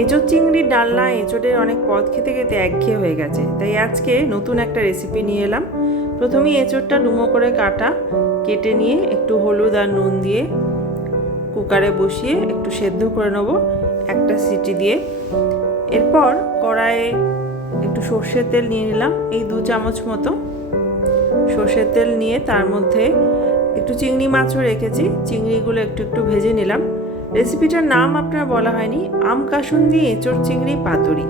এঁচোড় চিংড়ির ডালনা, এঁচোড়ের অনেক পদ খেতে খেতে একঘেয়ে হয়ে গেছে। তাই আজকে নতুন একটা রেসিপি নিয়ে এলাম। প্রথমে এঁচোড়টা ডুমো করে কাটা, কেটে নিয়ে একটু হলুদ আর নুন দিয়ে কুকারে বসিয়ে একটু সেদ্ধ করে নেব একটা সিটি দিয়ে। এরপর কড়াইয়ে একটু সর্ষের তেল নিয়ে নিলাম, এই দু চামচ মতো। সর্ষের তেল নিয়ে তার মধ্যে একটু চিংড়ি মাছও রেখেছি, চিংড়িগুলো একটু একটু ভেজে নিলাম। রেসিপিটার নাম আপনার বলা হয়নি, আম দিয়ে এঁচড়, চিংড়ি, পাতুরি।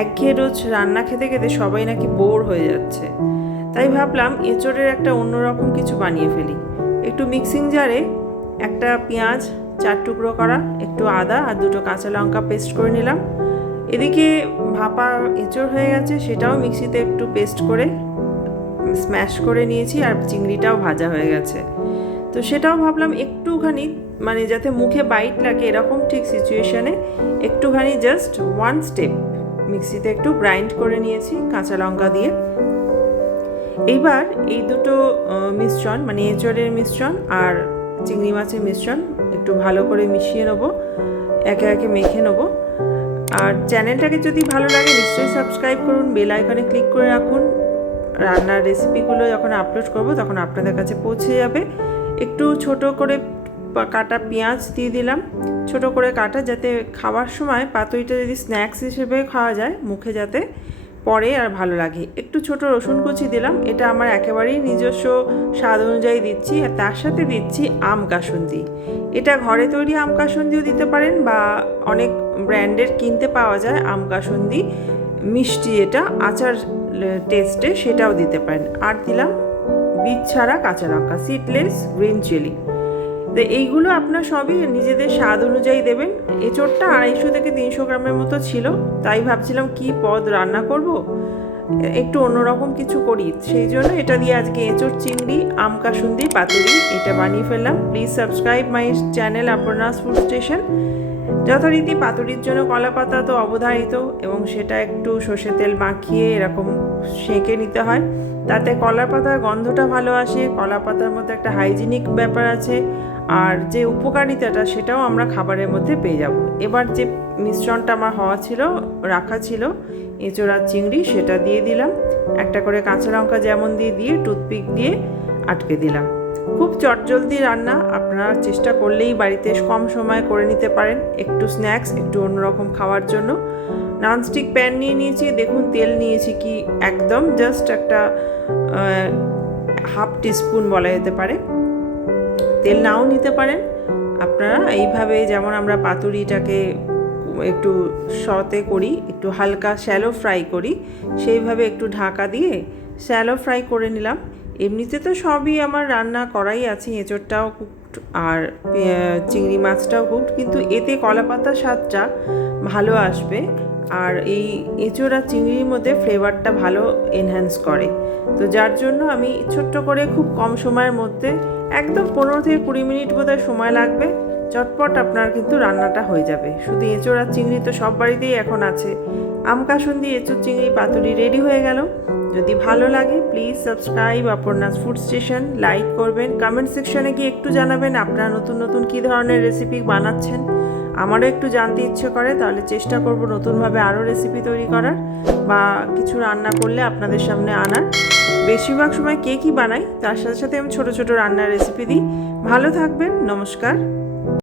একঘেয়ে রোজ রান্না খেতে খেতে সবাই নাকি বোর হয়ে যাচ্ছে। তাই ভাবলাম এঁচড়ের একটা অন্যরকম কিছু বানিয়ে ফেলি। একটু মিক্সিং জারে একটা পেঁয়াজ, চার টুকরো করা, একটু আদা আর দুটো কাঁচা লঙ্কা পেস্ট করে নিলাম। এদিকে ভাপা এঁচড় হয়ে গেছে, সেটাও মিক্সিতে একটু পেস্ট করে স্ম্যাশ করে নিয়েছি আর চিংড়িটাও ভাজা হয়ে গেছে। তো সেটাও ভাবলাম একটুখানি মানে যাতে মুখে বাইট লাগে এরকম ঠিক সিচুয়েশনে একটুখানি জাস্ট ওয়ান স্টেপ মিক্সিতে একটু গ্রাইন্ড করে নিয়েছি কাঁচা লঙ্কা দিয়ে। এইবার এই দুটো মিশ্রণ মানে এঁচড়ের মিশ্রণ আর চিংড়ি মাছের মিশ্রণ একটু ভালো করে মিশিয়ে নেব, একে একে মেখে নেব। আর চ্যানেলটাকে যদি ভালো লাগে নিশ্চয়ই সাবস্ক্রাইব করুন বেল আইকনে ক্লিক করে রাখুন। রান্নার রেসিপিগুলো যখন আপলোড করব তখন আপনাদের কাছে পৌঁছে যাবে। একটু ছোট করে কাটা পেঁয়াজ দিয়ে দিলাম। ছোট করে কাটা যাতে খাওয়ার সময় পাতুরিটা যদি স্ন্যাক্স হিসেবে খাওয়া যায় মুখে যাতে পরে আর ভালো লাগে। একটু ছোট রসুন কুচি দিলাম। এটা আমার একেবারেই নিজস্ব স্বাদ অনুযায়ী দিচ্ছি আর তার সাথে দিচ্ছি আম কাসুন্দি। এটা ঘরে তৈরি আম কাসুন্দিও দিতে পারেন বা অনেক ব্র্যান্ডের কিনতে পাওয়া যায় আম কাসুন্দি। মিষ্টি এটা, আচার টেস্টে সেটাও দিতে পারেন। আর দিলাম বীজ ছাড়া কাঁচা লঙ্কা সিডলেস গ্রিন চিলি তো এইগুলো আপনার সবই নিজেদের স্বাদ অনুযায়ী দেবেন। এঁচোড়টা আড়াইশো থেকে তিনশো গ্রামের মতো ছিল। তাই ভাবছিলাম কি পদ রান্না করব? একটু অন্যরকম কিছু করি। সেই জন্য এটা দিয়ে আজকে এঁচোড়, চিংড়ি, আম, কাসুন্দি, পাতুরি এটা বানিয়ে ফেললাম। প্লিজ সাবস্ক্রাইব মাই চ্যানেল আপনার ফুড স্টেশন যথারীতি পাতুরির জন্য কলা পাতা তো অবধারিত এবং সেটা একটু সর্ষে তেল মাখিয়ে এরকম সেঁকে নিতে হয়। তাতে কলা পাতার গন্ধটা ভালো আসে কলা পাতার মধ্যে একটা হাইজিনিক ব্যাপার আছে, আর যে উপকারিতাটা সেটাও আমরা খাবারের মধ্যে পেয়ে যাব। এবার যে মিশ্রণটা আমার হওয়া ছিল, রাখা ছিল এঁচোড়া চিংড়ি সেটা দিয়ে দিলাম। একটা করে কাঁচা লঙ্কা যেমন দিয়ে দিয়ে টুথপিক দিয়ে আটকে দিলাম। খুব চটজলদি রান্না, আপনারা চেষ্টা করলেই বাড়িতে কম সময় করে নিতে পারেন। একটু স্ন্যাক্স একটু অন্যরকম খাওয়ার জন্য। ননস্টিক প্যান নিয়ে নিয়েছি, দেখুন তেল নিয়েছি কি একদম জাস্ট একটা হাফ টিস্পুন বলা যেতে পারে। তেল নাও নিতে পারেন। আপনারা এইভাবে যেমন আমরা পাতুরিটাকে একটু সতে করি, একটু হালকা শ্যালো ফ্রাই করি, সেইভাবে একটু ঢাকা দিয়ে শ্যালো ফ্রাই করে নিলাম। এমনিতে তো সবই আমার রান্না করাই আছে, এঁচোড়টাও কুকড আর চিংড়ি মাছটাও কুকড কিন্তু এতে কলা পাতার স্বাদটা ভালো আসবে। আর এই এঁচোড় আর চিংড়ির মধ্যে ফ্লেভারটা ভালো এনহ্যান্স করে। তো যার জন্য আমি ছোট্ট করে খুব কম সময়ের মধ্যে একদম পনেরো থেকে কুড়ি মিনিট বোধহয় সময় লাগবে, চটপট আপনার কিন্তু রান্নাটা হয়ে যাবে। শুধু এঁচোড় আর চিংড়ি তো সব বাড়িতেই এখন আছে। আম কাসুন্দি এঁচোড় চিংড়ি পাতুরি রেডি হয়ে গেল। যদি ভালো লাগে please subscribe Aparna's food station like করবেন কমেন্ট সেকশনে গিয়ে একটু জানাবেন আপনারা নতুন নতুন কী ধরনের রেসিপি বানাচ্ছেন। আমারও একটু জানতে ইচ্ছে করে, তাহলে চেষ্টা করব নতুনভাবে আরও রেসিপি তৈরি করার বা কিছু রান্না করলে আপনাদের সামনে আনার। বেশিরভাগ সময় কে কী বানাই তার সাথে সাথে আমি ছোটো ছোটো রান্নার রেসিপি দিই। ভালো থাকবেন, নমস্কার।